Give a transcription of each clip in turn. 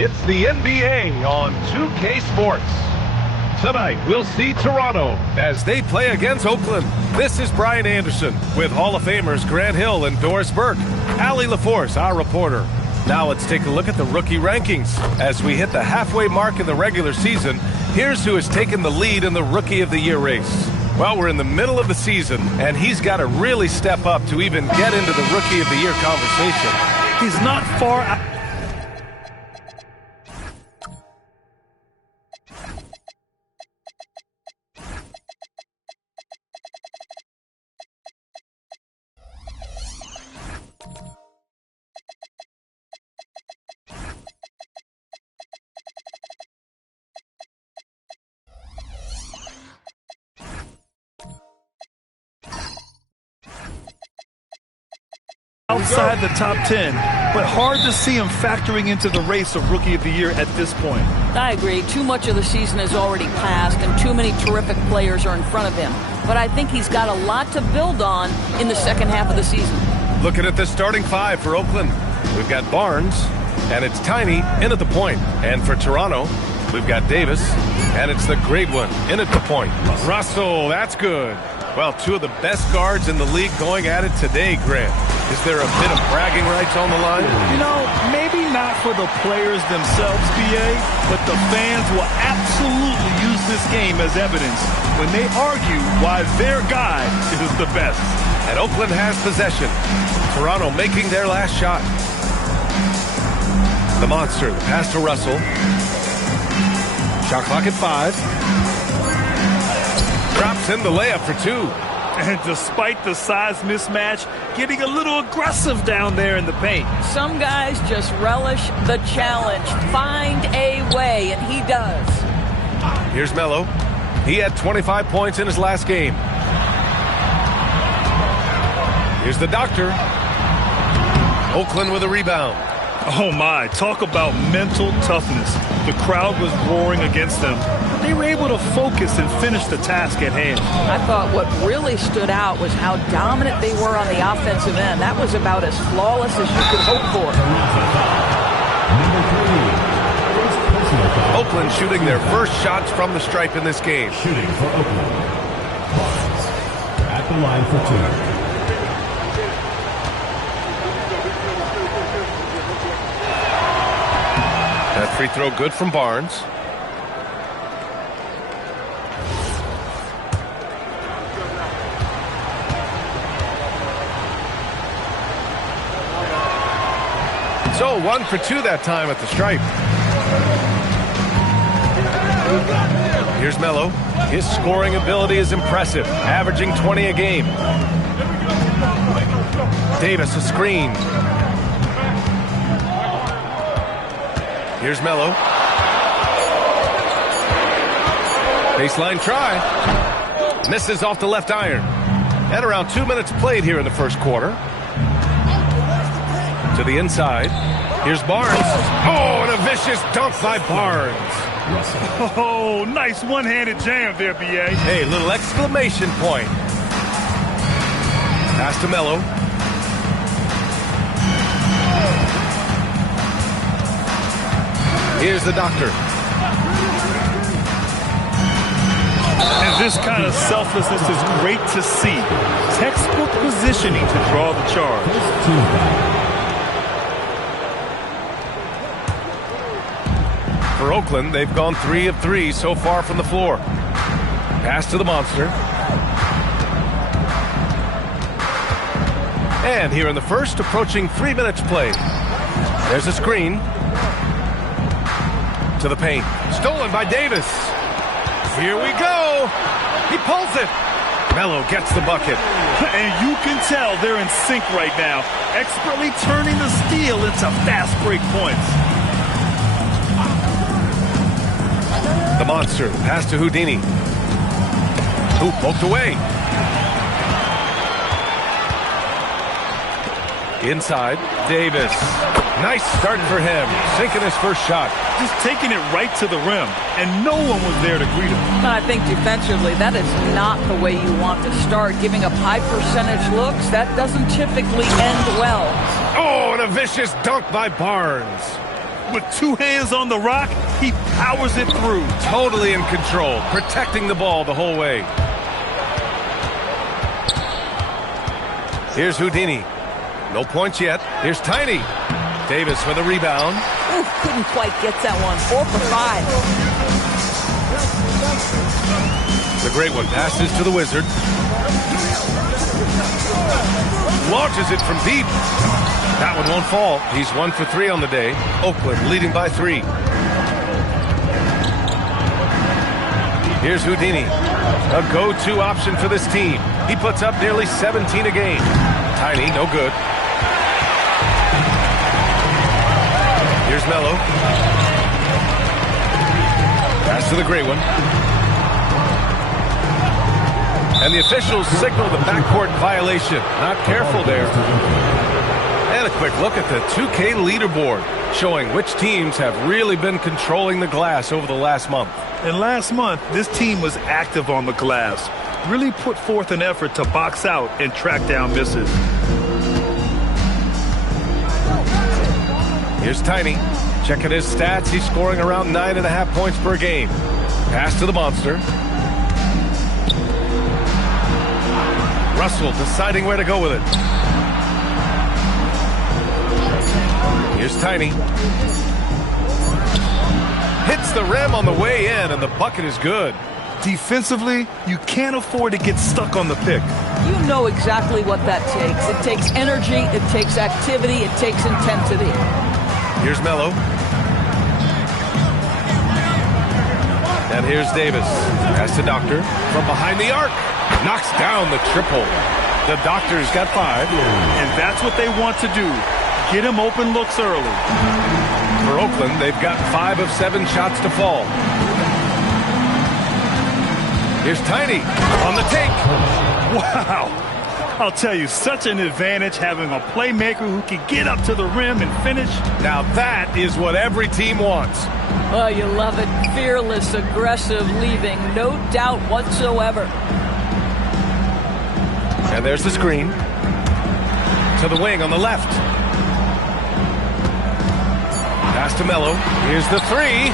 It's the NBA on 2K Sports. Tonight, we'll see Toronto as they play against Oakland. This is Brian Anderson with Hall of Famers Grant Hill and Doris Burke. Allie LaForce, our reporter. Now let's take a look at the rookie rankings. As we hit the halfway mark in the regular season, here's who has taken the lead in the Rookie of the Year race. Well, we're in the middle of the season, and he's got to really step up to even get into the Rookie of the Year conversation. He's not far out. Outside the top 10, but hard to see him factoring into the race of Rookie of the Year at this point. I agree. Too much of the season has already passed, and too many terrific players are in front of him. But I think he's got a lot to build on in the second half of the season. Looking at the starting five for Oakland, we've got Barnes, and it's Tiny in at the point. And for Toronto, we've got Davis, and it's the great one in at the point. Russell, that's good. Well, two of the best guards in the league going at it today, Grant. Is there a bit of bragging rights on the line? You know, maybe not for the players themselves, BA, but the fans will absolutely use this game as evidence when they argue why their guy is the best. And Oakland has possession. Toronto making their last shot. The monster, the pass to Russell. Shot clock at 5. Drops in the layup for 2. And despite the size mismatch, getting a little aggressive down there in the paint. Some guys just relish the challenge. Find a way, and he does. Here's Melo. He had 25 points in his last game. Here's the doctor. Oakland with a rebound. Oh my, talk about mental toughness. The crowd was roaring against them. They were able to focus and finish the task at hand. I thought what really stood out was how dominant they were on the offensive end. That was about as flawless as you could hope for. Oakland shooting their first shots from the stripe in this game. Shooting for Oakland. Barnes at the line for 2. That free throw good from Barnes. So 1 for 2 that time at the stripe. Here's Melo. His scoring ability is impressive, averaging 20 a game. Davis a screen. Here's Melo. Baseline try. Misses off the left iron. And around 2 minutes played here in the first quarter. To the inside. Here's Barnes. Oh, and a vicious dunk by Barnes. Oh, nice one-handed jam there, B.A. Hey, little exclamation point. Pass to Melo. Here's the doctor. And this kind of selflessness is great to see. Textbook positioning to draw the charge. For Oakland, they've gone 3 of 3 so far from the floor. Pass to the monster. And here in the first, approaching 3 minutes played. There's a screen. To the paint. Stolen by Davis. Here we go. He pulls it. Melo gets the bucket. And you can tell they're in sync right now, expertly turning the steal into fast break points. The monster. Pass to Houdini. Who poked away. Inside. Davis. Nice start for him. Sinking his first shot. Just taking it right to the rim, and no one was there to greet him. I think defensively, that is not the way you want to start. Giving up high percentage looks, that doesn't typically end well. Oh, and a vicious dunk by Barnes. With two hands on the rock, he powers it through. Totally in control, protecting the ball the whole way. Here's Houdini. No points yet. Here's Tiny. Davis with a rebound. Ooh, couldn't quite get that one. 4 for 5. The great one passes to the Wizard. Launches it from deep. That one won't fall. He's 1 for 3 on the day. Oakland leading by 3. Here's Houdini. A go-to option for this team. He puts up nearly 17 a game. Tiny, no good. Here's Melo. Pass to the great one. And the officials signal the backcourt violation. Not careful there. And a quick look at the 2K leaderboard, showing which teams have really been controlling the glass over the last month. And last month, this team was active on the glass. Really put forth an effort to box out and track down misses. Here's Tiny. Checking his stats, he's scoring around 9.5 points per game. Pass to the monster. Russell deciding where to go with it. Here's Tiny. Hits the rim on the way in, and the bucket is good. Defensively, you can't afford to get stuck on the pick. You know exactly what that takes. It takes energy, it takes activity, it takes intensity. Here's Melo. And here's Davis. Pass to Doctor. From behind the arc. Knocks down the triple. The Doctor's got 5. And that's what they want to do. Get him open looks early. For Oakland, they've got 5 of 7 shots to fall. Here's Tiny on the take. Wow. I'll tell you, such an advantage having a playmaker who can get up to the rim and finish. Now that is what every team wants. Oh, you love it. Fearless, aggressive, leaving. No doubt whatsoever. And there's the screen. To the wing on the left. Pass to Melo. Here's the 3.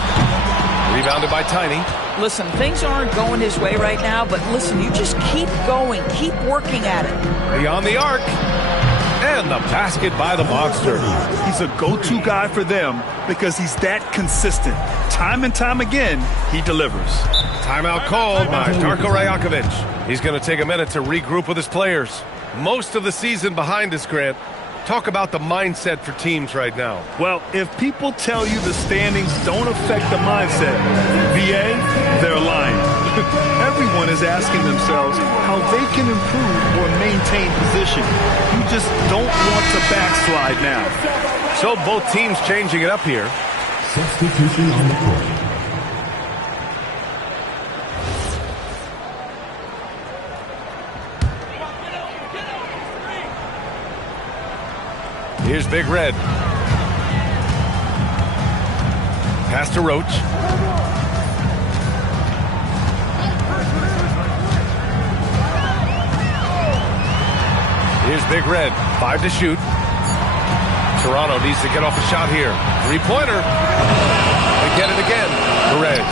Rebounded by Tiny. Listen, things aren't going his way right now, but listen, you just keep going. Keep working at it. Beyond the arc. And the basket by the monster. He's a go-to guy for them because he's that consistent. Time and time again, he delivers. Timeout called by Darko Rajakovic. He's going to take a minute to regroup with his players. Most of the season behind us, Grant. Talk about the mindset for teams right now. Well, if people tell you the standings don't affect the mindset, VA, they're lying. Everyone is asking themselves how they can improve or maintain position. You just don't want to backslide now. So both teams changing it up here. Substitution on the court. Here's Big Red. Pass to Roach. Here's Big Red. 5 to shoot. Toronto needs to get off a shot here. 3-pointer. They get it again. Perez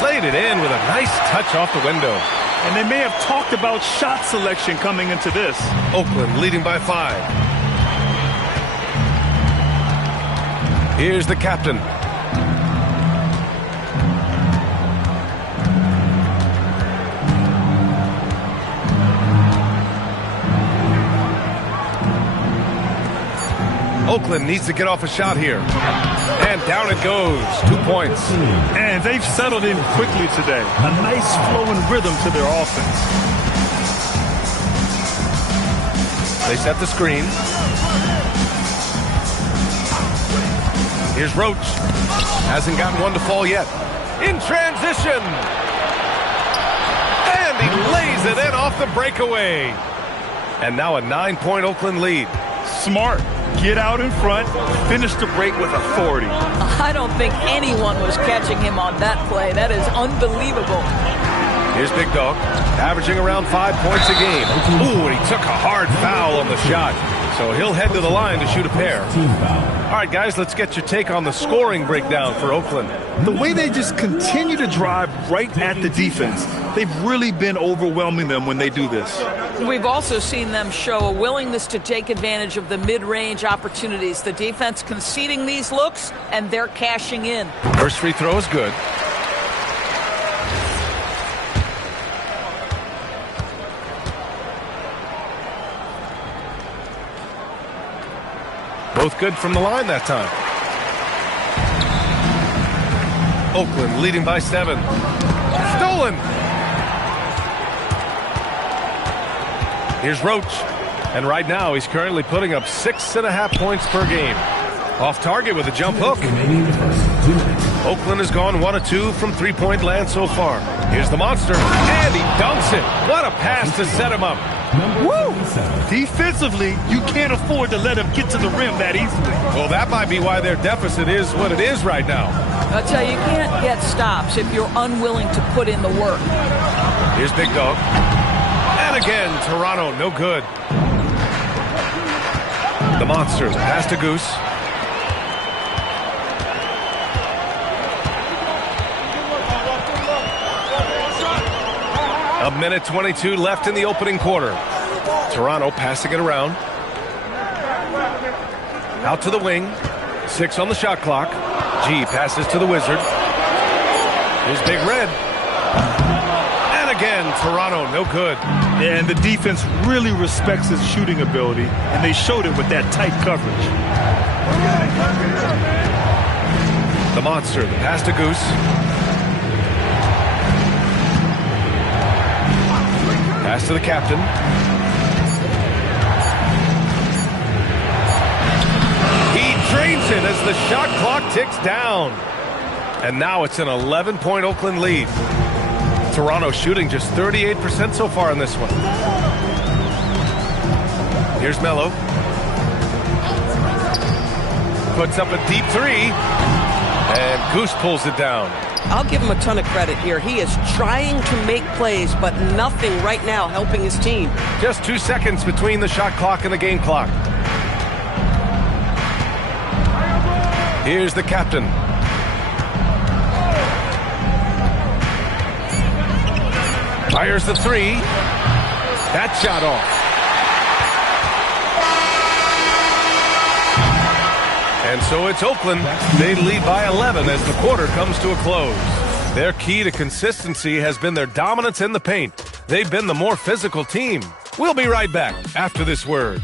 played it in with a nice touch off the window. And they may have talked about shot selection coming into this. Oakland leading by 5. Here's the captain. Oakland needs to get off a shot here. And down it goes. 2 points. And they've settled in quickly today. A nice flowing rhythm to their offense. They set the screen. Here's Roach. Hasn't gotten one to fall yet. In transition. And he lays it in off the breakaway. And now a 9-point Oakland lead. Smart. Get out in front. Finish the break with authority. I don't think anyone was catching him on that play. That is unbelievable. Here's Big Dog. Averaging around 5 points a game. Ooh, and he took a hard foul on the shot. So he'll head to the line to shoot a pair. Team foul. All right, guys, let's get your take on the scoring breakdown for Oakland. The way they just continue to drive right at the defense, they've really been overwhelming them when they do this. We've also seen them show a willingness to take advantage of the mid-range opportunities. The defense conceding these looks, and they're cashing in. First free throw is good. Both good from the line that time. Oakland leading by 7. Stolen! Here's Roach. And right now he's currently putting up 6.5 points per game. Off target with a jump hook. Oakland has gone 1 of 2 from three-point land so far. Here's the monster. And he dunks it. What a pass to set him up. Woo! Defensively, you can't afford to let him get to the rim that easily. Well, that might be why their deficit is what it is right now. I'll tell you, you can't get stops if you're unwilling to put in the work. Here's Big Dog. And again, Toronto, no good. The Monsters pass to Goose. A minute 22 left in the opening quarter. Toronto passing it around. Out to the wing. 6 on the shot clock. G passes to the Wizard. Here's Big Red. And again, Toronto, no good. And the defense really respects his shooting ability, and they showed it with that tight coverage. The Monster, the pass to Goose. Pass to the captain. He drains it as the shot clock ticks down. And now it's an 11-point Oakland lead. Toronto shooting just 38% so far in this one. Here's Melo. Puts up a deep 3. And Goose pulls it down. I'll give him a ton of credit here. He is trying to make plays, but nothing right now helping his team. Just 2 seconds between the shot clock and the game clock. Here's the captain. Fires the 3. That shot off. And so it's Oakland. They lead by 11 as the quarter comes to a close. Their key to consistency has been their dominance in the paint. They've been the more physical team. We'll be right back after this word.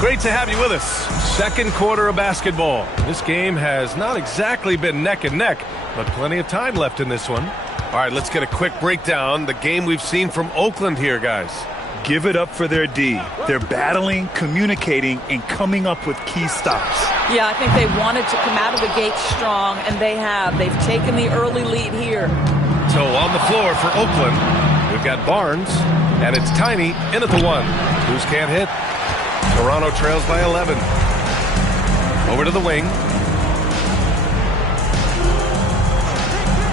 Great to have you with us. Second quarter of basketball. This game has not exactly been neck and neck, but plenty of time left in this one. All right, let's get a quick breakdown. The game we've seen from Oakland here, guys. Give it up for their D. They're battling, communicating, and coming up with key stops. Yeah, I think they wanted to come out of the gate strong, and they have. They've taken the early lead here. So on the floor for Oakland, we've got Barnes, and it's Tiny in at the 1. Goose can't hit. Toronto trails by 11. Over to the wing.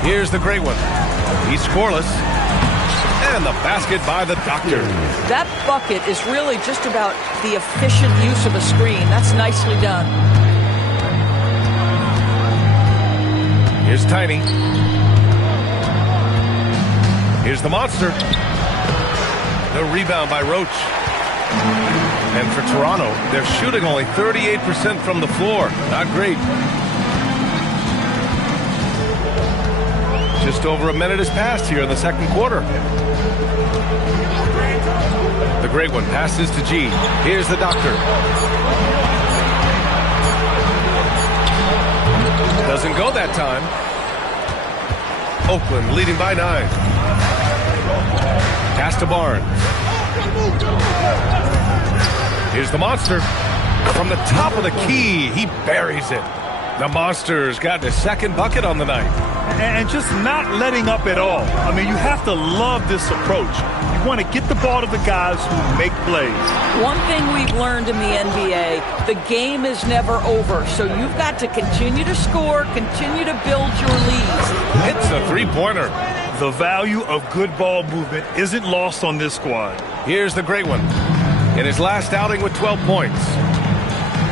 Here's the great one. He's scoreless. And the basket by the Doctor. That bucket is really just about the efficient use of a screen. That's nicely done. Here's Tiny. Here's the Monster. The rebound by Roach. And for Toronto, they're shooting only 38% from the floor. Not great. Just over a minute has passed here in the second quarter. The great one passes to G. Here's the Doctor. Doesn't go that time. Oakland leading by 9. Pass to Barnes. Here's the Monster. From the top of the key, he buries it. The Monster's got his second bucket on the night. And just not letting up at all. I mean, you have to love this approach. You want to get the ball to the guys who make plays. One thing we've learned in the NBA, the game is never over. So you've got to continue to score, continue to build your leads. Hits a three-pointer. The value of good ball movement isn't lost on this squad. Here's the great one. In his last outing with 12 points.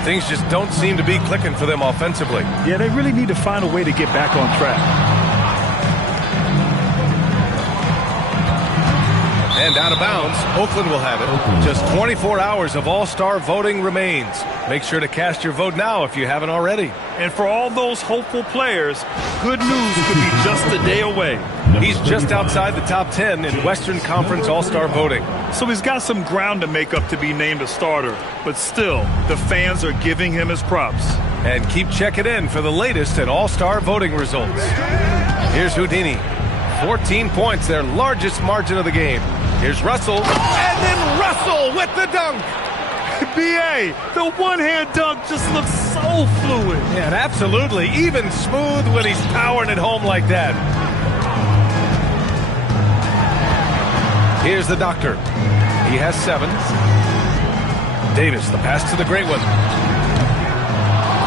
Things just don't seem to be clicking for them offensively. Yeah, they really need to find a way to get back on track. And out of bounds, Oakland will have it. Just 24 hours of all-star voting remains. Make sure to cast your vote now if you haven't already. And for all those hopeful players, good news could be just a day away. He's just outside the top 10 in Western Conference all-star voting. So he's got some ground to make up to be named a starter. But still, the fans are giving him his props. And keep checking in for the latest at all-star voting results. Here's Houdini. 14 points, their largest margin of the game. Here's Russell, and then Russell with the dunk. BA, the one-hand dunk just looks so fluid. Yeah, and absolutely, even smooth when he's powering it home like that. Here's the doctor. He has 7. Davis, the pass to the great one.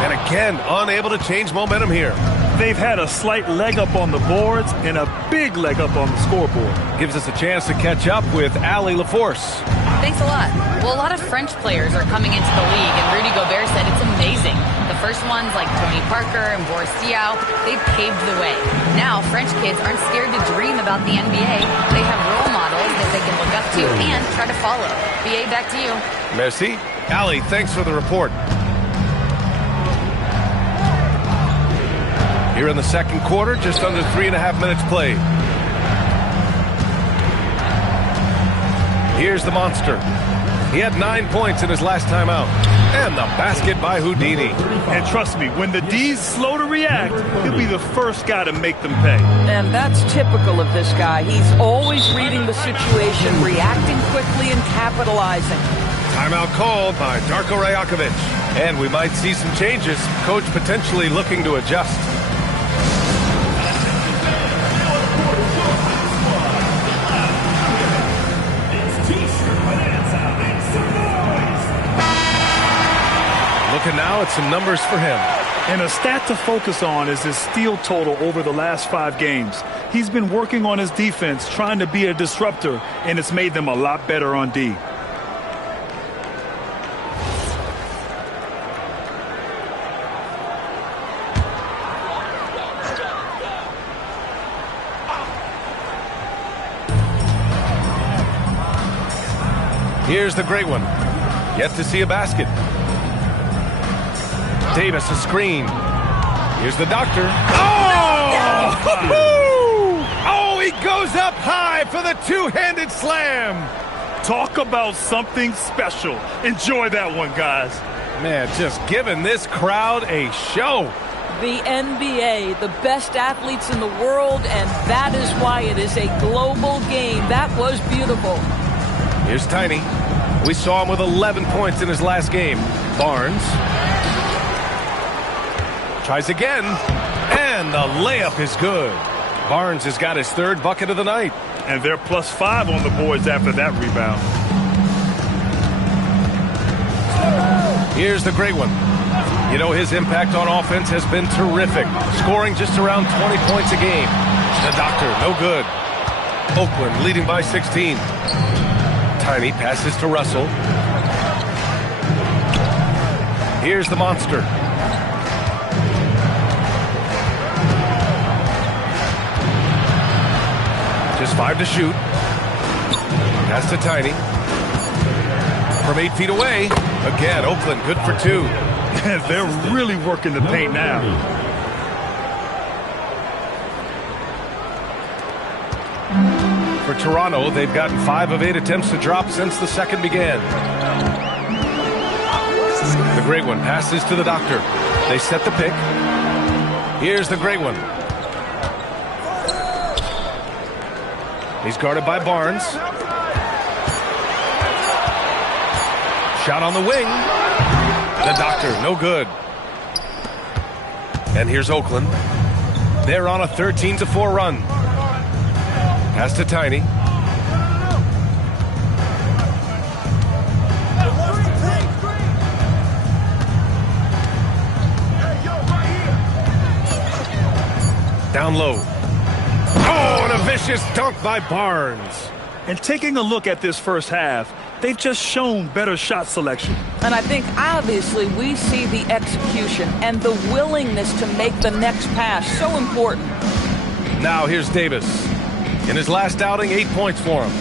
And again, unable to change momentum here. They've had a slight leg up on the boards and a big leg up on the scoreboard. Gives us a chance to catch up with Allie LaForce. Thanks a lot. Well, a lot of French players are coming into the league, and Rudy Gobert said it's amazing. The first ones, like Tony Parker and Boris Diaw, they paved the way. Now, French kids aren't scared to dream about the NBA. They have role models that they can look up to and try to follow. BA, back to you. Merci. Allie, thanks for the report. Here in the second quarter, just under 3.5 minutes played. Here's the monster. He had 9 points in his last time out. And the basket by Houdini. And trust me, when the D's slow to react, he'll be the first guy to make them pay. And that's typical of this guy. He's always reading the situation, reacting quickly and capitalizing. Timeout called by Darko Rajakovic. And we might see some changes. Coach potentially looking to adjust. Looking now at some numbers for him. And a stat to focus on is his steal total over the last 5 games. He's been working on his defense, trying to be a disruptor, and it's made them a lot better on D. Here's the great one. Yet to see a basket. Davis, a screen. Here's the doctor. Oh! Oh, he goes up high for the two-handed slam. Talk about something special. Enjoy that one, guys. Man, just giving this crowd a show. The NBA, the best athletes in the world, and that is why it is a global game. That was beautiful. Here's Tiny. We saw him with 11 points in his last game. Barnes. Tries again, and the layup is good. Barnes has got his 3rd bucket of the night. And they're +5 on the boards after that rebound. Here's the great one. You know, his impact on offense has been terrific, scoring just around 20 points a game. The doctor, no good. Oakland leading by 16. Tiny passes to Russell. Here's the monster. Just 5 to shoot. Pass to Tiny. From 8 feet away. Again, Oakland good for 2. They're really working the paint now. For Toronto, they've gotten 5 of 8 attempts to drop since the second began. The great one passes to the doctor. They set the pick. Here's the great one. He's guarded by Barnes. Shot on the wing. The doctor, no good. And here's Oakland. They're on a 13-4 run. Pass to Tiny. Down low. Oh, and a vicious dunk by Barnes. And taking a look at this first half, they've just shown better shot selection. And I think, obviously, we see the execution and the willingness to make the next pass so important. Now here's Davis. In his last outing, 8 points for him.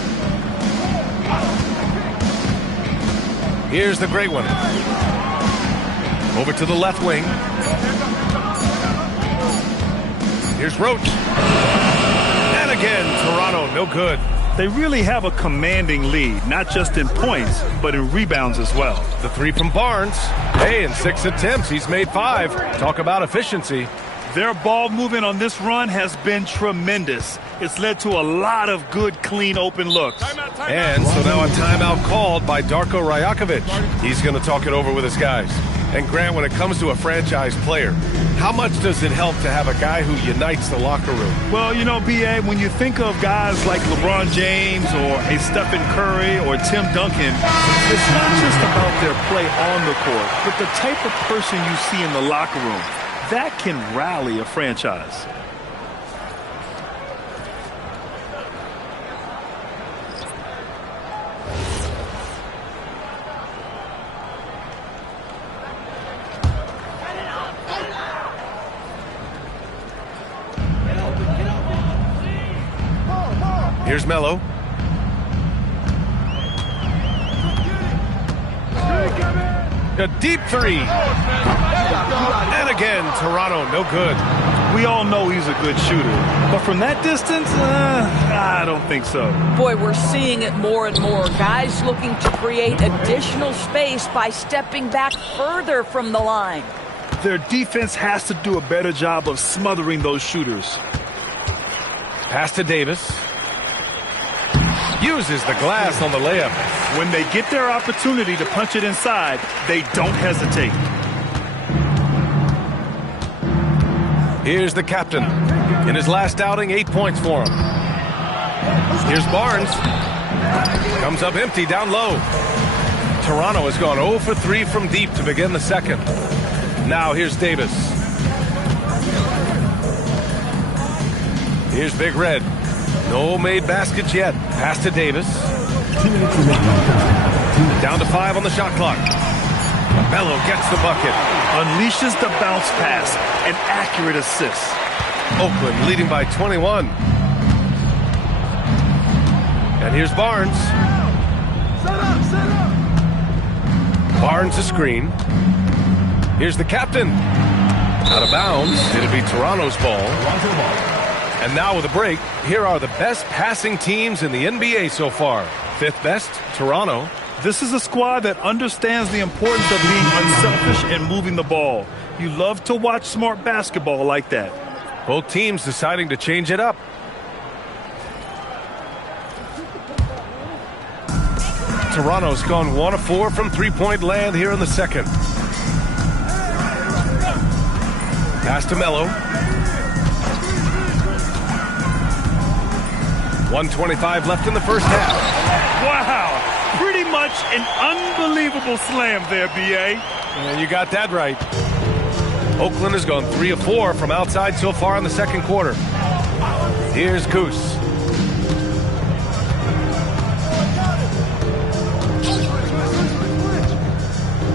Here's the great one. Over to the left wing. Here's Roach. And again, Toronto, no good. They really have a commanding lead, not just in points, but in rebounds as well. The three from Barnes. Hey, in 6 attempts, he's made 5. Talk about efficiency. Their ball movement on this run has been tremendous. It's led to a lot of good, clean, open looks. And so now a timeout called by Darko Rajakovic. He's going to talk it over with his guys. And Grant, when it comes to a franchise player, how much does it help to have a guy who unites the locker room? Well, you know, B.A., when you think of guys like LeBron James or a Stephen Curry or Tim Duncan, it's not just about their play on the court, but the type of person you see in the locker room. That can rally a franchise. Here's Melo. A deep three. And again, Toronto, no good. We all know he's a good shooter. But from that distance, I don't think so. Boy, we're seeing it more and more. Guys looking to create additional space by stepping back further from the line. Their defense has to do a better job of smothering those shooters. Pass to Davis. Uses the glass on the layup. When they get their opportunity to punch it inside, they don't hesitate. Here's the captain. In his last outing, 8 points for him. Here's Barnes. Comes up empty down low. Toronto has gone 0 for 3 from deep to begin the second. Now here's Davis. Here's Big Red. No made baskets yet. Pass to Davis. Down to 5 on the shot clock. Melo gets the bucket. Unleashes the bounce pass. An accurate assist. Oakland leading by 21. And here's Barnes. Barnes a screen. Here's the captain. Out of bounds. It'll be Toronto's ball. And now with a break, here are the best passing teams in the NBA so far. 5th best, Toronto. This is a squad that understands the importance of being unselfish and moving the ball. You love to watch smart basketball like that. Both teams deciding to change it up. Toronto's gone 1 of 4 from three-point land here in the second. Pass to Melo. 1:25 left in the first half. Wow! Pretty much an unbelievable slam there, B.A. And you got that right. Oakland has gone 3 of 4 from outside so far in the second quarter. Here's Goose.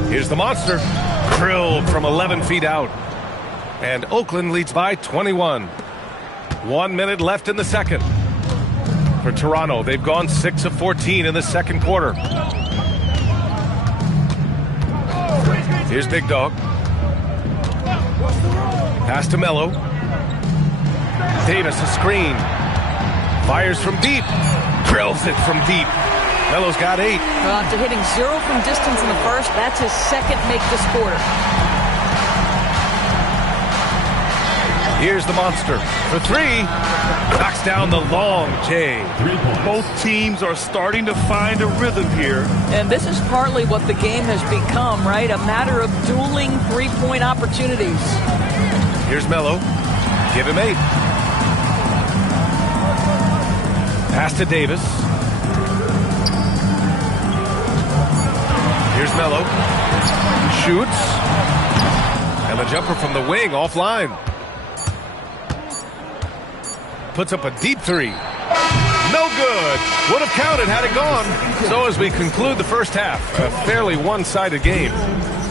Here's the monster. Drilled from 11 feet out. And Oakland leads by 21. 1 minute left in the second. For Toronto, they've gone 6 of 14 in the second quarter. Here's Big Dog. Pass to Melo. Davis a screen. Fires from deep. Drills it from deep. Melo's got 8. After hitting 0 from distance in the first, that's his second make this quarter. Here's the monster for 3. Knocks down the long J. Both teams are starting to find a rhythm here. And this is partly what the game has become, right? A matter of dueling three-point opportunities. Here's Melo. Give him 8. Pass to Davis. Here's Melo. Shoots. And the jumper from the wing offline. puts up a deep three. No good. Would have counted had it gone. So as we conclude the first half, a fairly one-sided game.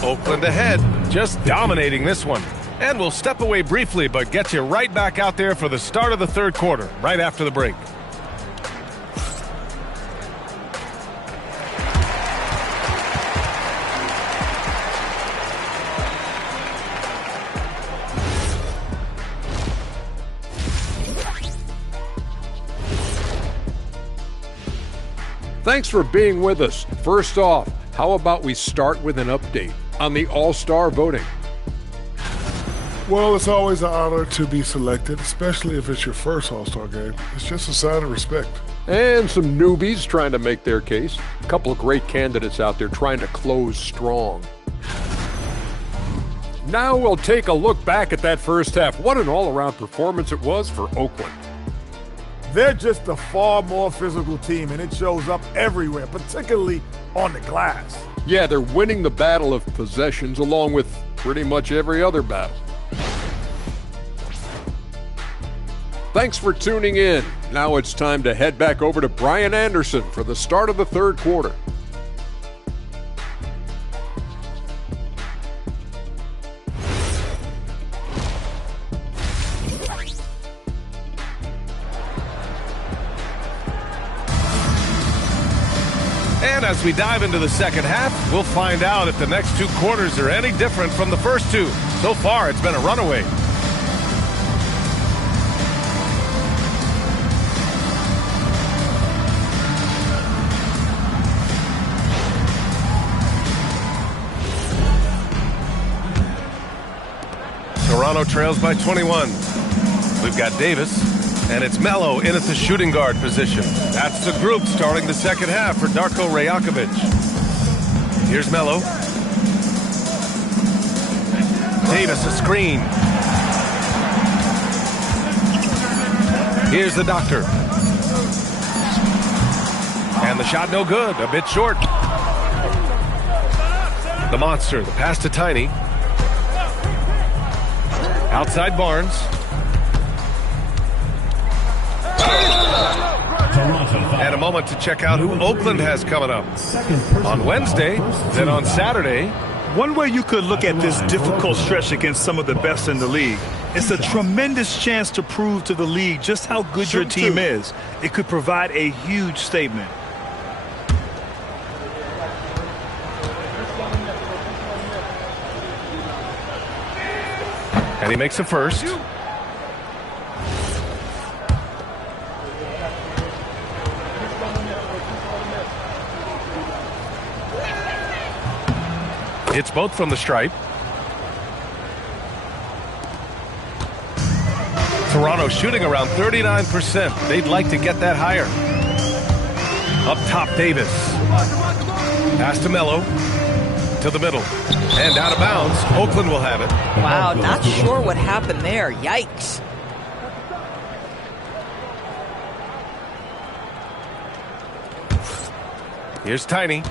Oakland ahead, just dominating this one. And we'll step away briefly, but get you right back out there for the start of the third quarter, right after the break. Thanks for being with us. First off, how about we start with an update on the All-Star voting? Well, it's always an honor to be selected, especially if it's your first All-Star game. It's just a sign of respect. And some newbies trying to make their case. A couple of great candidates out there trying to close strong. Now we'll take a look back at that first half. What an all-around performance it was for Oakland. They're just a far more physical team, and it shows up everywhere, particularly on the glass. Yeah, they're winning the battle of possessions along with pretty much every other battle. Thanks for tuning in. Now it's time to head back over to Brian Anderson for the start of the third quarter. And as we dive into the second half, we'll find out if the next two quarters are any different from the first two. So far, it's been a runaway. Toronto trails by 21. We've got Davis. And it's Melo in at the shooting guard position. That's the group starting the second half for Darko Rajakovic. Here's Melo. Davis a screen. Here's the Doctor. And the shot no good, a bit short. The Monster, the pass to Tiny. Outside Barnes. And a moment to check out who Oakland has coming up. On Wednesday, then on Saturday. One way you could look at this difficult stretch against some of the best in the league, it's a tremendous chance to prove to the league just how good your team is. It could provide a huge statement. And he makes a first. It's both from the stripe. Toronto shooting around 39%. They'd like to get that higher. Up top, Davis. Pass to Melo. To the middle. And out of bounds. Oakland will have it. Wow, not sure what happened there. Yikes. Here's Tiny.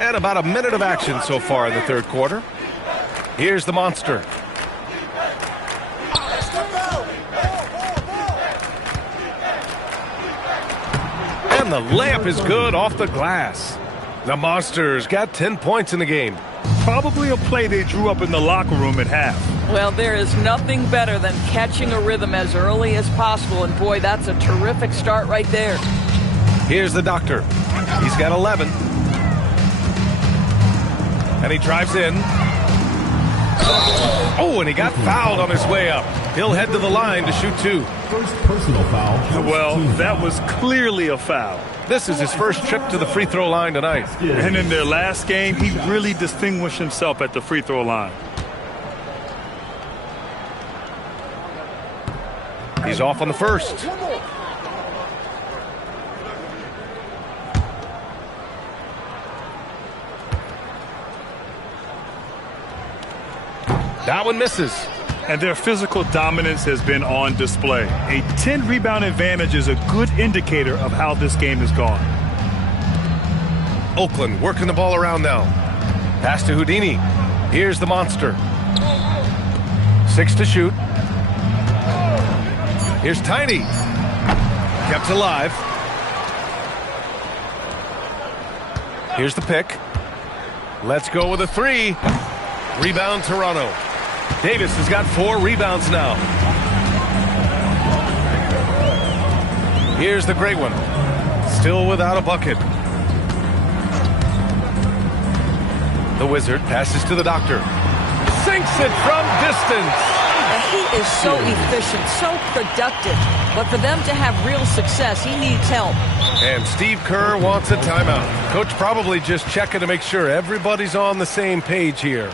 And about a minute of action so far in the third quarter. Here's the Monster. And the layup is good off the glass. The Monsters got 10 points in the game. Probably a play they drew up in the locker room at half. Well, there is nothing better than catching a rhythm as early as possible, and boy, that's a terrific start right there. Here's the Doctor. He's got 11. And he drives in. Oh, and he got fouled on his way up. He'll head to the line to shoot two. First personal foul. Well, that was clearly a foul. This is his first trip to the free throw line tonight. And in their last game, he really distinguished himself at the free throw line. He's off on the first. That one misses. And their physical dominance has been on display. A 10-rebound advantage is a good indicator of how this game has gone. Oakland working the ball around now. Pass to Houdini. Here's the Monster. 6 to shoot. Here's Tiny. Kept alive. Here's the pick. Let's go with a 3. Rebound, Toronto. Davis has got 4 rebounds now. Here's the great one. Still without a bucket. The Wizard passes to the Doctor. Sinks it from distance. He is so efficient, so productive. But for them to have real success, he needs help. And Steve Kerr wants a timeout. Coach probably just checking to make sure everybody's on the same page here.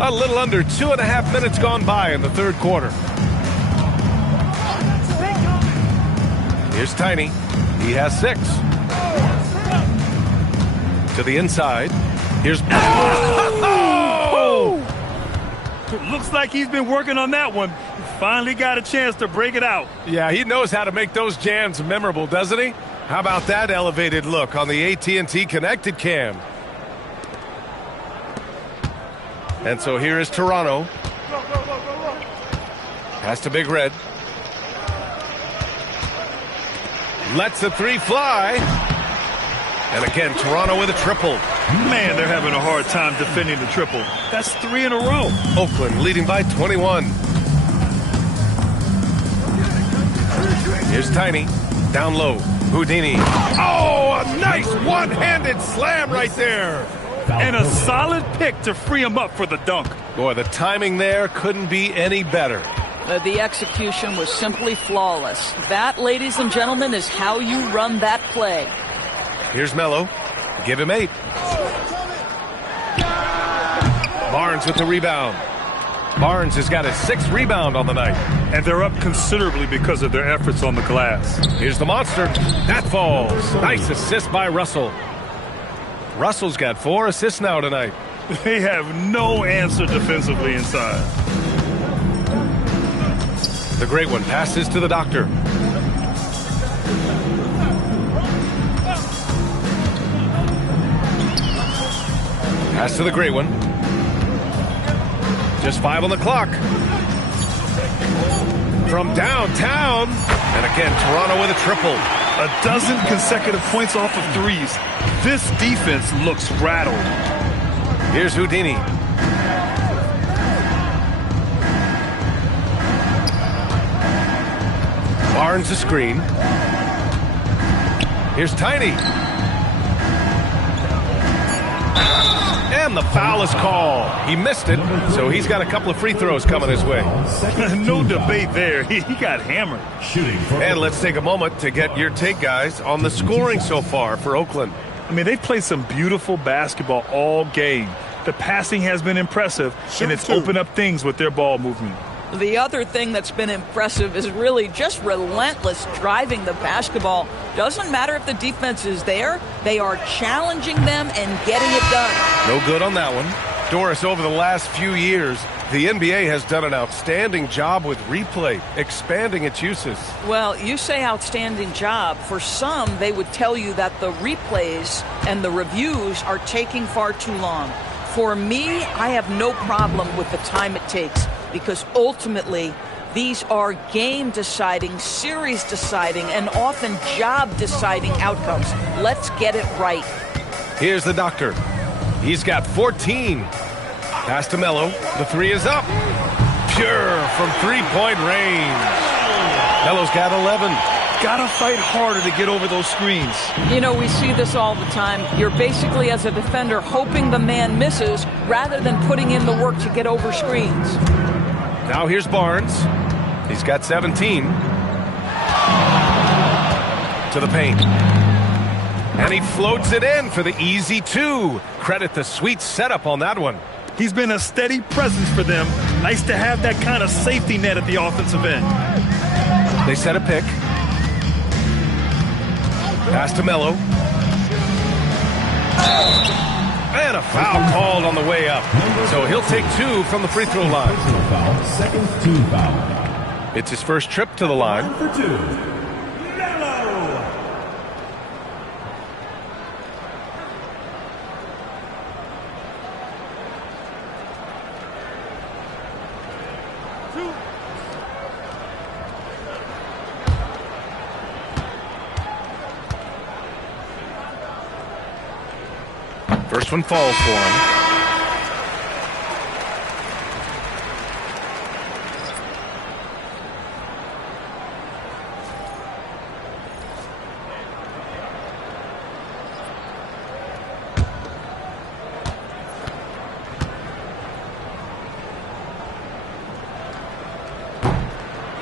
A little under 2.5 minutes gone by in the third quarter. Here's Tiny. He has 6. To the inside. Here's... Oh! Looks like he's been working on that one. Finally got a chance to break it out. Yeah, he knows how to make those jams memorable, doesn't he? How about that elevated look on the AT&T connected cam? And so here is Toronto. Pass to Big Red. Lets the 3 fly. And again, Toronto with a triple. Man, they're having a hard time defending the triple. That's 3 in a row. Oakland leading by 21. Here's Tiny. Down low. Houdini. Oh, a nice one-handed slam right there. And a solid pick to free him up for the dunk. Boy, the timing there couldn't be any better. The execution was simply flawless. That, ladies and gentlemen, is how you run that play. Here's Melo. Give him 8. Barnes with the rebound. Barnes has got his 6th rebound on the night. And they're up considerably because of their efforts on the glass. Here's the monster. That falls. Nice assist by Russell. Russell's got 4 assists now tonight. They have no answer defensively inside. The great one passes to the Doctor. Pass to the great one. Just 5 on the clock. From downtown. And again, Toronto with a triple. A dozen consecutive points off of 3s. This defense looks rattled. Here's Houdini. Barnes the screen. Here's Tiny. And the foul is called. He missed it, so he's got a couple of free throws coming his way. No debate there. He got hammered. And let's take a moment to get your take, guys, on the scoring so far for Oakland. I mean, they've played some beautiful basketball all game. The passing has been impressive, and it's opened up things with their ball movement. The other thing that's been impressive is really just relentless driving the basketball. Doesn't matter if the defense is there, they are challenging them and getting it done. No good on that one. Doris, over the last few years, the NBA has done an outstanding job with replay, expanding its uses. Well, you say outstanding job. For some, they would tell you that the replays and the reviews are taking far too long. For me, I have no problem with the time it takes, because ultimately, these are game-deciding, series-deciding, and often job-deciding outcomes. Let's get it right. Here's the Doctor. He's got 14. Pass to Melo. The 3 is up. Pure from three-point range. Melo's got 11. Gotta fight harder to get over those screens. You know, we see this all the time. You're basically, as a defender, hoping the man misses rather than putting in the work to get over screens. Now here's Barnes. He's got 17. To the paint. And he floats it in for the easy 2. Credit the sweet setup on that one. He's been a steady presence for them. Nice to have that kind of safety net at the offensive end. They set a pick. Pass to Melo. And a foul called on the way up. So he'll take 2 from the free throw line. Second team foul. It's his first trip to the line. For 2. First one falls for him.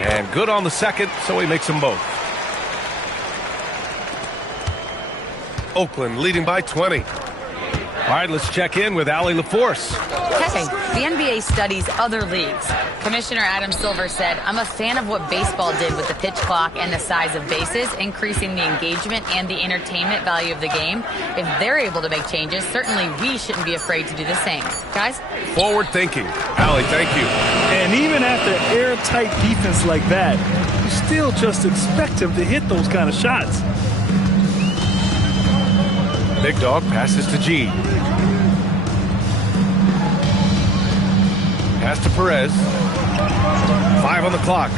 And good on the second, so he makes them both. Oakland leading by 20. All right, let's check in with Allie LaForce. Okay, the NBA studies other leagues. Commissioner Adam Silver said, I'm a fan of what baseball did with the pitch clock and the size of bases, increasing the engagement and the entertainment value of the game. If they're able to make changes, certainly we shouldn't be afraid to do the same. Guys? Forward thinking. Allie, thank you. And even after airtight defense like that, you still just expect him to hit those kind of shots. Big Dog passes to G. Pass to Perez. 5 on the clock.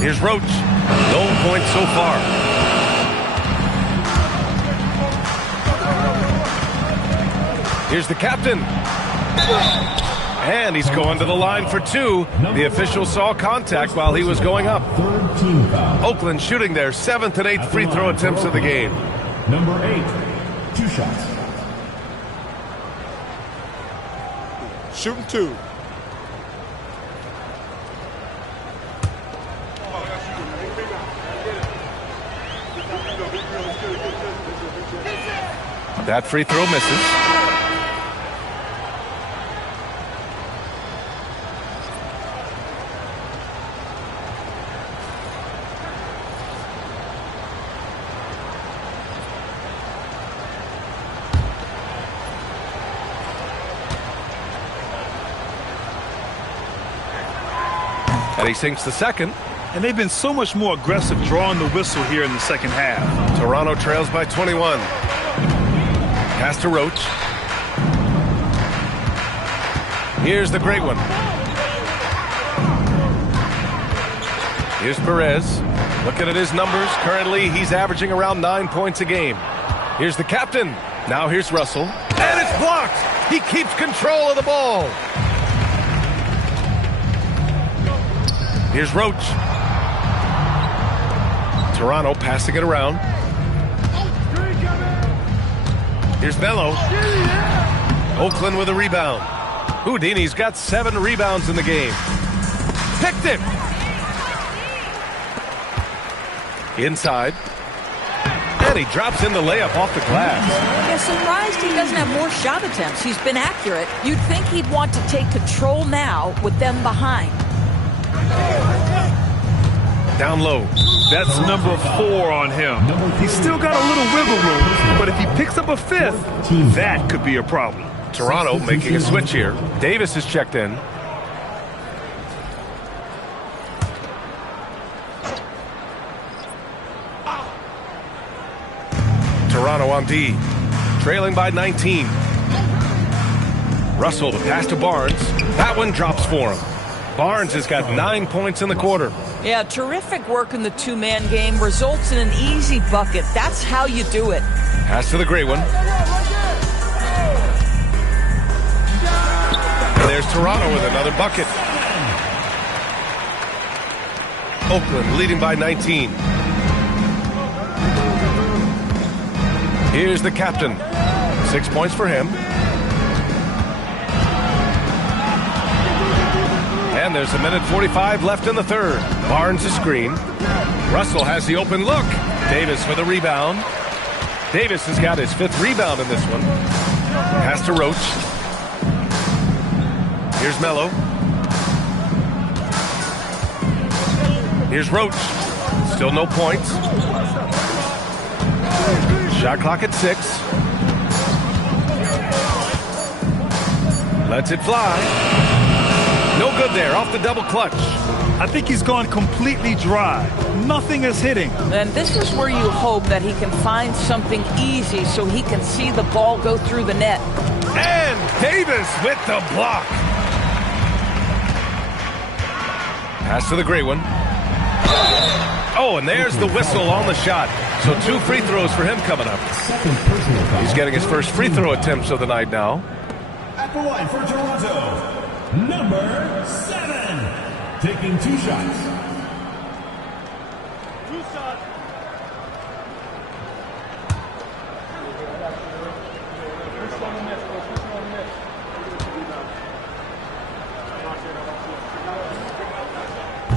Here's Roach. No points so far. Here's the captain. And he's going to the line for 2. The official saw contact while he was going up. Third team foul. Oakland shooting their 7th and 8th free throw attempts of the game. Number 8. 2 shots. Shooting 2. That free throw misses. And he sinks the second. And they've been so much more aggressive drawing the whistle here in the second half. Toronto trails by 21. Pass to Roach. Here's the great one. Here's Perez. Looking at his numbers. Currently, he's averaging around 9 points a game. Here's the captain. Now here's Russell. And it's blocked. He keeps control of the ball. Here's Roach. Toronto passing it around. Here's Melo. Oakland with a rebound. Houdini's got 7 rebounds in the game. Picked it. Inside. And he drops in the layup off the glass. Yeah, surprised he doesn't have more shot attempts. He's been accurate. You'd think he'd want to take control now with them behind. Down low. That's number 4 on him. He's still got a little wiggle room, but if he picks up a 5th, that could be a problem. Toronto making a switch here. Davis is checked in. Toronto on D. Trailing by 19. Russell the pass to Barnes. That one drops for him. Barnes has got 9 points in the quarter. Yeah, terrific work in the two-man game. Results in an easy bucket. That's how you do it. Pass to the great one. And there's Toronto with another bucket. Oakland leading by 19. Here's the captain. 6 points for him. And there's a minute 45 left in the third. Barnes a screen. Russell has the open look. Davis for the rebound. Davis has got his 5th rebound in this one. Pass to Roach. Here's Mello. Here's Roach. Still no points. Shot clock at 6. Lets it fly. No good there. Off the double clutch. I think he's gone completely dry. Nothing is hitting. And this is where you hope that he can find something easy so he can see the ball go through the net. And Davis with the block. Pass to the gray one. Oh, and there's the whistle on the shot. So 2 free throws for him coming up. He's getting his first free throw attempts of the night now. At the line for Toronto, number 7. Taking 2 shots.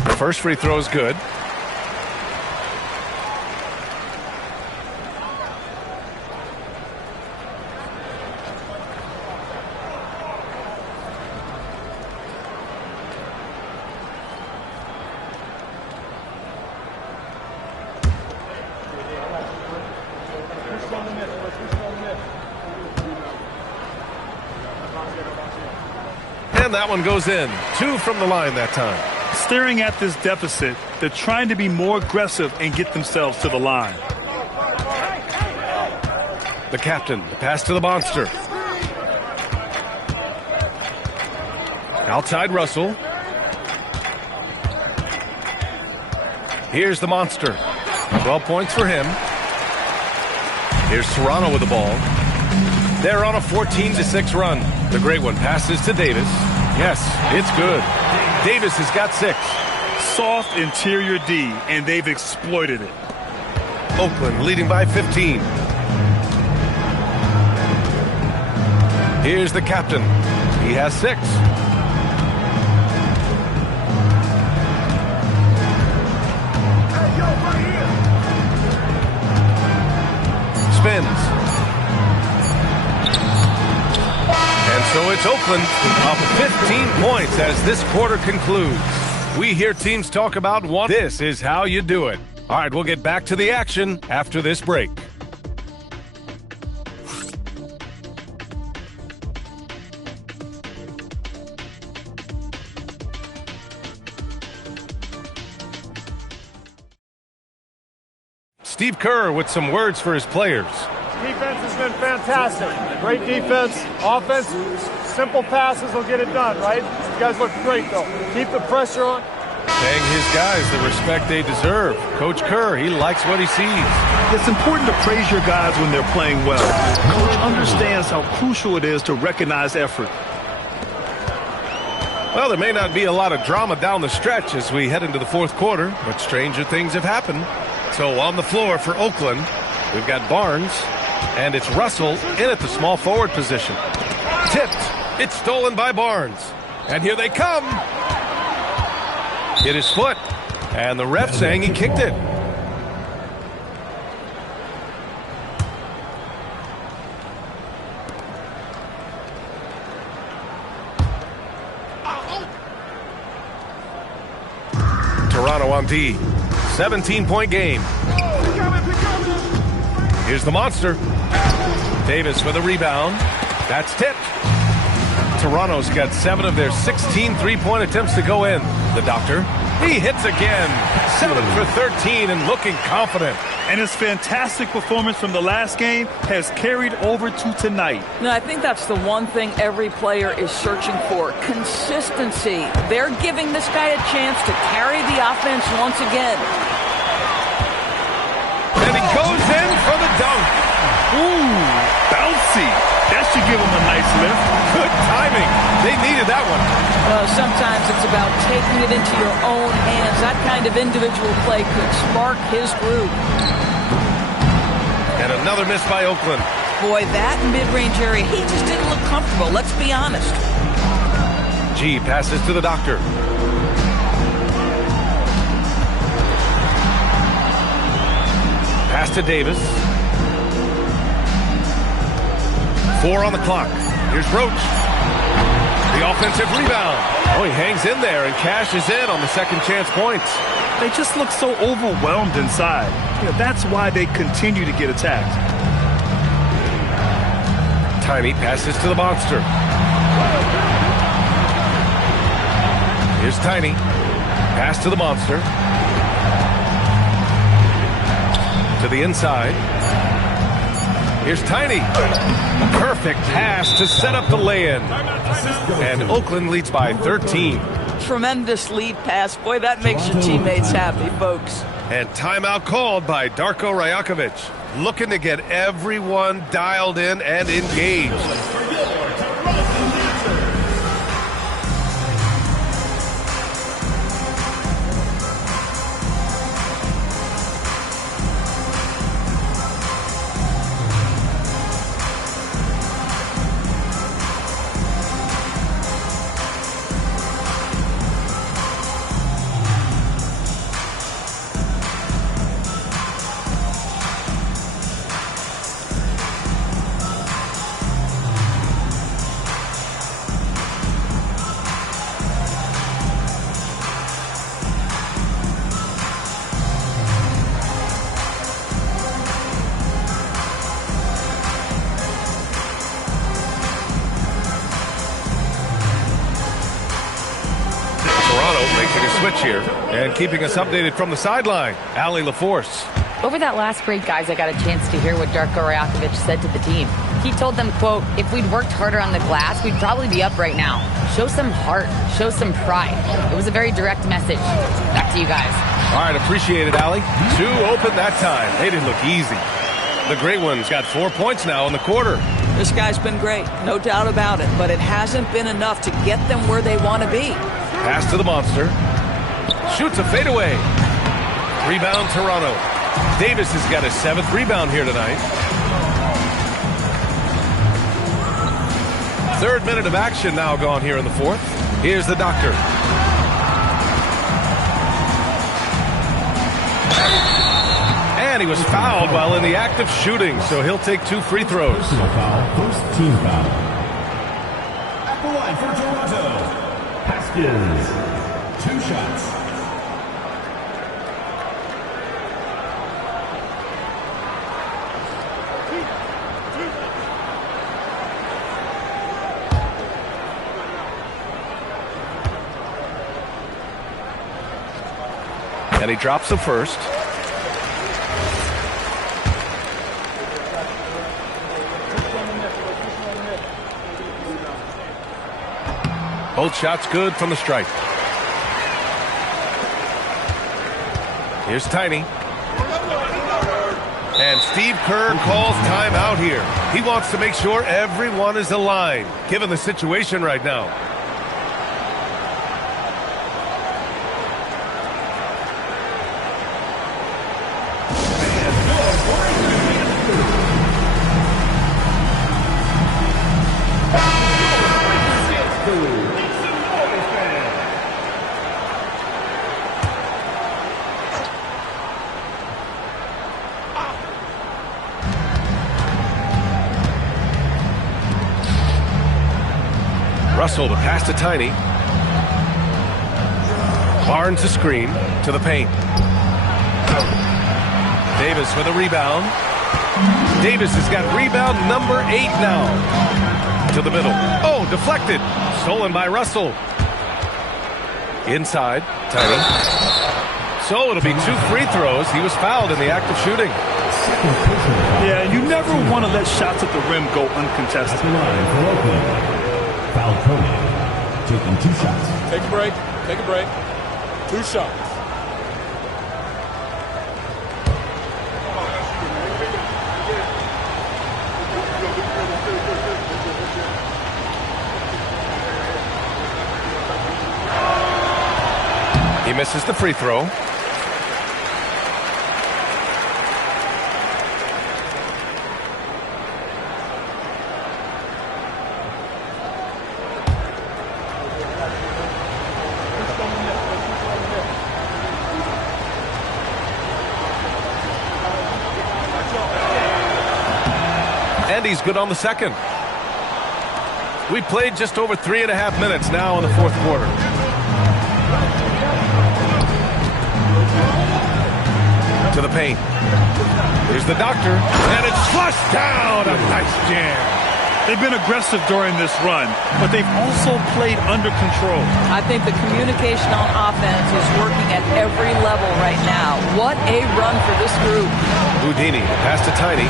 The first free throw is good. And that one goes in. 2 from the line that time. Staring at this deficit, they're trying to be more aggressive and get themselves to the line. The captain, the pass to the monster. Outside Russell. Here's the monster. 12 points for him. Here's Toronto with the ball. They're on a 14-6 run. The great one passes to Davis. Yes, it's good. Davis has got 6. Soft interior D, and they've exploited it. Oakland leading by 15. Here's the captain. He has 6. Spins. And so it's Oakland up 15 points as this quarter concludes. We hear teams talk about one. This is how you do it. All right, we'll get back to the action after this break. Steve Kerr with some words for his players. Defense has been fantastic. Great defense. Offense, simple passes will get it done, right? You guys look great, though. Keep the pressure on. Paying his guys the respect they deserve. Coach Kerr, he likes what he sees. It's important to praise your guys when they're playing well. Coach understands how crucial it is to recognize effort. Well, there may not be a lot of drama down the stretch as we head into the 4th quarter, but stranger things have happened. So on the floor for Oakland, we've got Barnes, and it's Russell in at the small forward position. Tipped. It's stolen by Barnes. And here they come. Hit his foot. And the ref saying he kicked it. Toronto on D. 17-point game. Here's the monster. Davis for the rebound. That's tipped. Toronto's got 7 of their 16 3-point attempts to go in. The doctor, he hits again. 7 for 13 and looking confident. And his fantastic performance from the last game has carried over to tonight. No, I think that's the one thing every player is searching for. Consistency. They're giving this guy a chance to carry the offense once again. And he goes in for the dunk. Ooh, bouncy. That should give him a nice lift. Good timing. They needed that one. Well, sometimes it's about taking it into your own hands. That kind of individual play could spark his groove. And another miss by Oakland. Boy, that mid-range area, he just didn't look comfortable. Let's be honest. G passes to the doctor. Pass to Davis. 4 on the clock. Here's Roach. The offensive rebound. Oh, he hangs in there and cashes in on the second chance points. They just look so overwhelmed inside. That's why they continue to get attacked. Tiny passes to the monster. Here's Tiny. Pass to the monster. To the inside. Here's Tiny. Perfect pass to set up the lay-in. And Oakland leads by 13. Tremendous lead pass. Boy, that makes your teammates happy, folks. And timeout called by Darko Rajakovic. Looking to get everyone dialed in and engaged. Making a switch here and keeping us updated from the sideline. Allie LaForce. Over that last break, guys, I got a chance to hear what Darko Rajakovic said to the team. He told them, quote, if we'd worked harder on the glass, we'd probably be up right now. Show some heart. Show some pride. It was a very direct message. Back to you guys. All right, appreciate it, Allie. 2 open that time. They didn't look easy. The Great Ones got 4 points now in the quarter. This guy's been great, no doubt about it, but it hasn't been enough to get them where they want to be. Pass to the monster. Shoots a fadeaway. Rebound, Toronto. Davis has got his 7th rebound here tonight. 3rd minute of action now gone here in the 4th. Here's the doctor. And he was fouled while in the act of shooting, so he'll take 2 free throws. Personal foul, first team foul. At the line for Toronto, Haskins, 2 shots. And he drops the first. Both shots good from the stripe. Here's Tiny. And Steve Kerr calls timeout here. He wants to make sure everyone is aligned, given the situation right now. Russell to pass to Tiny. Barnes a screen to the paint. Davis with a rebound. Davis has got rebound number 8 now. To the middle. Oh, deflected. Stolen by Russell. Inside, Tiny. So it'll be 2 free throws. He was fouled in the act of shooting. Yeah, you never want to let shots at the rim go uncontested. Foul Cody, taking 2 shots. Take a break. Take a break. 2 shots. He misses the free throw. And he's good on the second. We played just over 3.5 minutes now in the fourth quarter. To the paint. Here's the doctor. And it's flushed down. A nice jam. They've been aggressive during this run, but they've also played under control. I think the communication on offense is working at every level right now. What a run for this group. Houdini, pass to Tiny.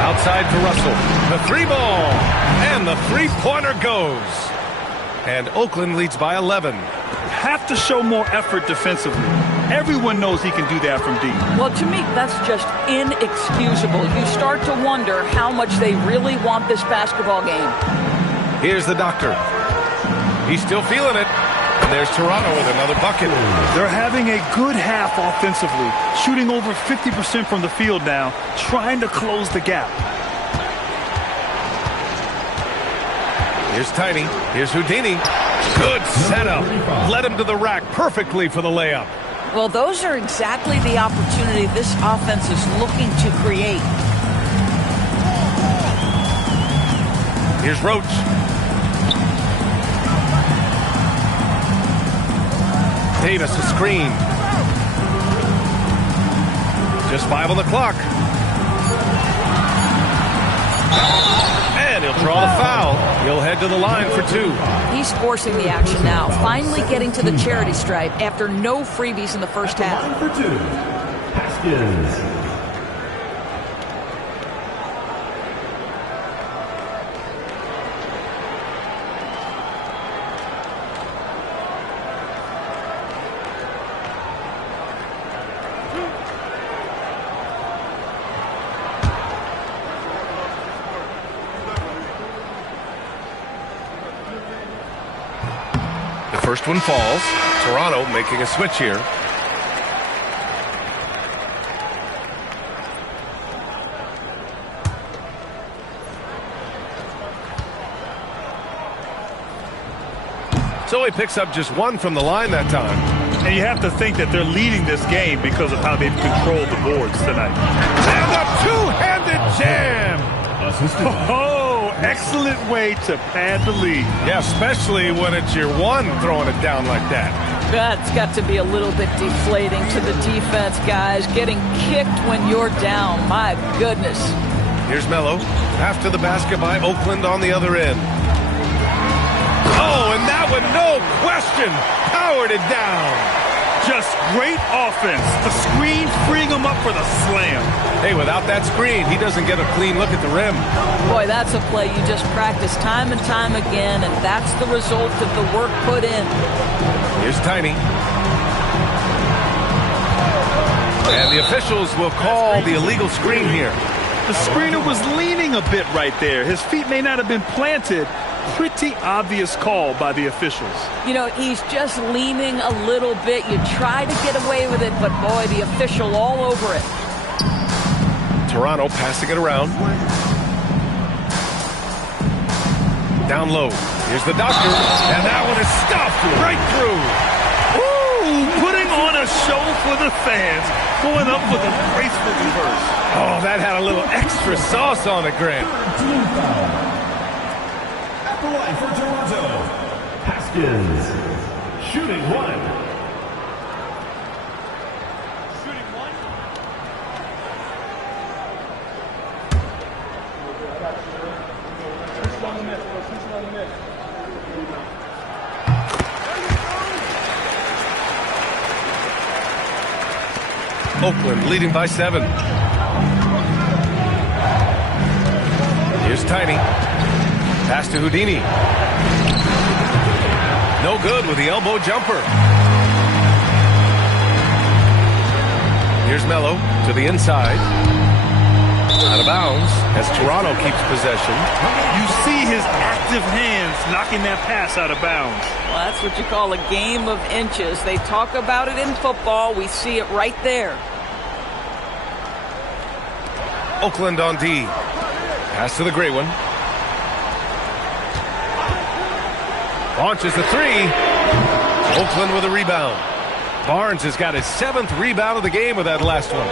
Outside to Russell. The three ball. And the three-pointer goes. And Oakland leads by 11. Have to show more effort defensively. Everyone knows he can do that from deep. Well, to me, that's just inexcusable. You start to wonder how much they really want this basketball game. Here's the doctor. He's still feeling it. And there's Toronto with another bucket. They're having a good half offensively, shooting over 50% from the field now, trying to close the gap. Here's Tiny. Here's Houdini. Good setup. Led him to the rack perfectly for the layup. Well, those are exactly the opportunity this offense is looking to create. Here's Roach. Davis, a screen. Just 5 on the clock. And he'll draw the foul. He'll head to the line for 2. He's forcing the action now, finally getting to the charity stripe after no freebies in the first half. Line for 2. Haskins. First one falls. Toronto making a switch here. So he picks up just 1 from the line that time. And you have to think that they're leading this game because of how they've controlled the boards tonight. And a two-handed jam! Oh, excellent way to pad the lead. Yeah, especially when it's your one throwing it down like that. That's got to be a little bit deflating to the defense, guys. Getting kicked when you're down. My goodness. Here's Melo. After the basket by Oakland on the other end. Oh, and that one, no question, powered it down. Just great offense. The screen freeing him up for the slam. Hey, without that screen, he doesn't get a clean look at the rim. Boy, that's a play you just practice time and time again, and that's the result of the work put in. Here's Tiny. And the officials will call the illegal screen here. The screener was leaning a bit right there. His feet may not have been planted. Pretty obvious call by the officials. You know, he's just leaning a little bit. You try to get away with it, but boy, the official all over it. Toronto passing it around. Down low. Here's the doctor. And that one is stuffed right through. Ooh, putting on a show for the fans. Going up with a graceful reverse. Oh, that had a little extra sauce on it, Grant. At the line for Toronto, Haskins, shooting 1. Oakland leading by 7. Here's Tiny. Pass to Houdini. No good with the elbow jumper. Here's Melo to the inside. Out of bounds as Toronto keeps possession. You see his active hands knocking that pass out of bounds. Well, that's what you call a game of inches. They talk about it in football. We see it right there. Oakland on D. Pass to the gray one. Launches the 3. Oakland with a rebound. Barnes has got his 7th rebound of the game with that last one.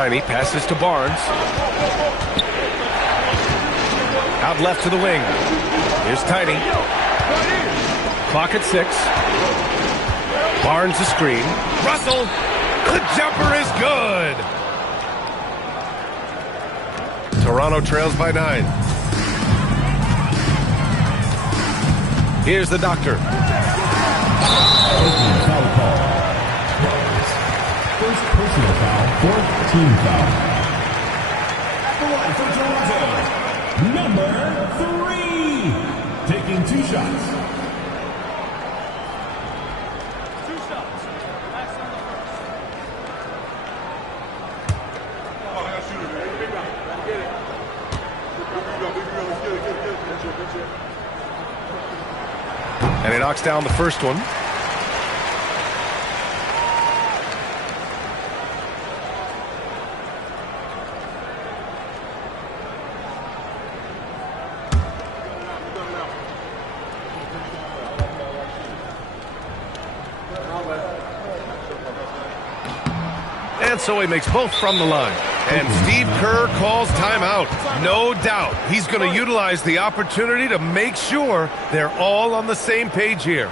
Tiny passes to Barnes. Out left to the wing. Here's Tiny. Clock at 6. Barnes a screen. Russell. The jumper is good. Toronto trails by 9. Here's the doctor. Foul call. First personal foul, fourth team foul. At the line for Toronto, number 3, taking 2 shots. And he knocks down the first one. And so he makes both from the line. And Steve Kerr calls timeout. No doubt he's going to utilize the opportunity to make sure they're all on the same page here.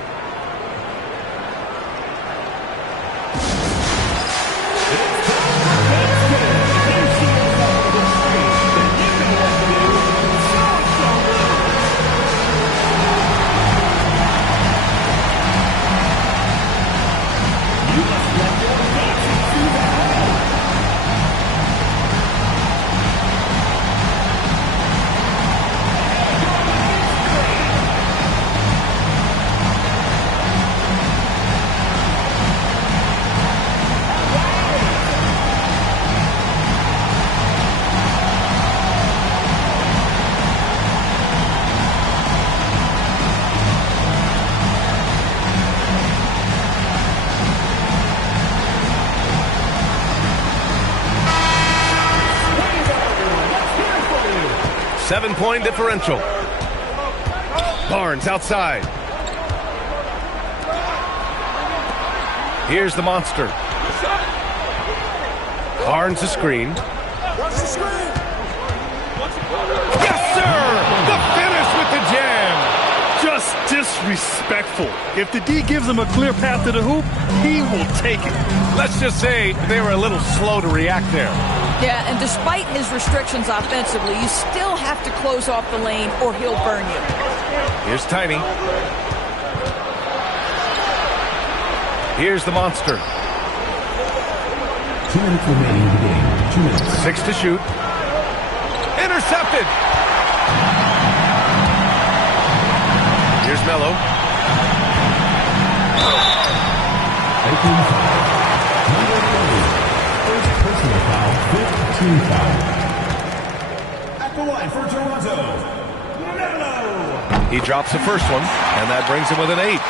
Seven-point differential. Barnes outside. Here's the monster. Barnes a screen. Yes, sir! The finish with the jam. Just disrespectful. If the D gives him a clear path to the hoop, he will take it. Let's just say they were a little slow to react there. Yeah, and despite his restrictions offensively, you still have to close off the lane or he'll burn you. Here's Tiny. Here's the monster. 2 minutes remaining in the game. 2 minutes. 6 to shoot. Intercepted. Here's Melo. First personal foul, fifth team foul. At the line for Toronto, Melo. He drops the first one, and that brings him with an 8.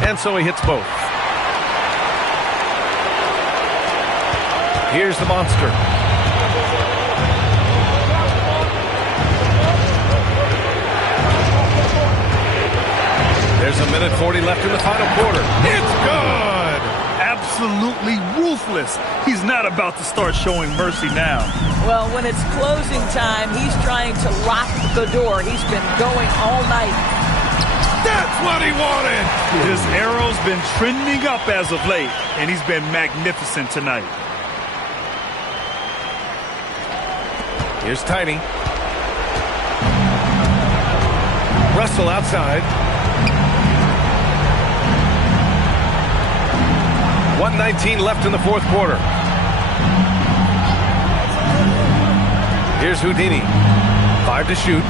And so he hits both. Here's the monster. There's a minute 40 left in the final quarter. It's good! Absolutely ruthless. He's not about to start showing mercy now. Well, when it's closing time, he's trying to lock the door. He's been going all night. That's what he wanted! His arrow's been trending up as of late, and he's been magnificent tonight. Here's Tiny. Russell outside. 1:19 left in the fourth quarter. Here's Houdini. 5 to shoot.